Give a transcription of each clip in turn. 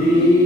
be.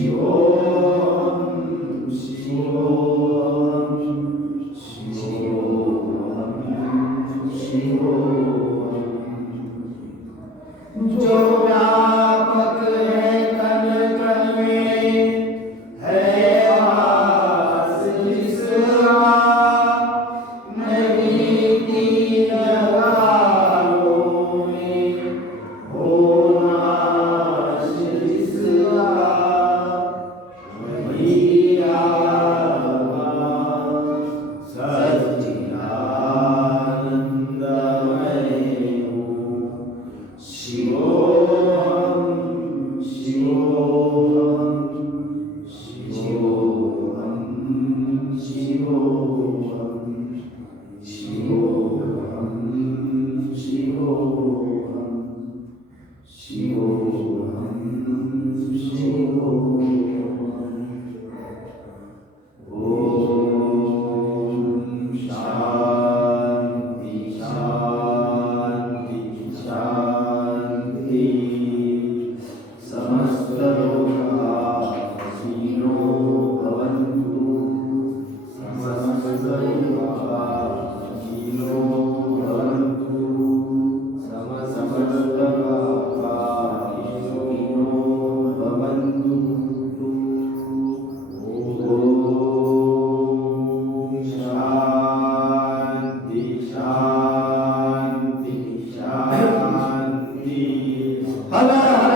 Shalom, Shalom. Allah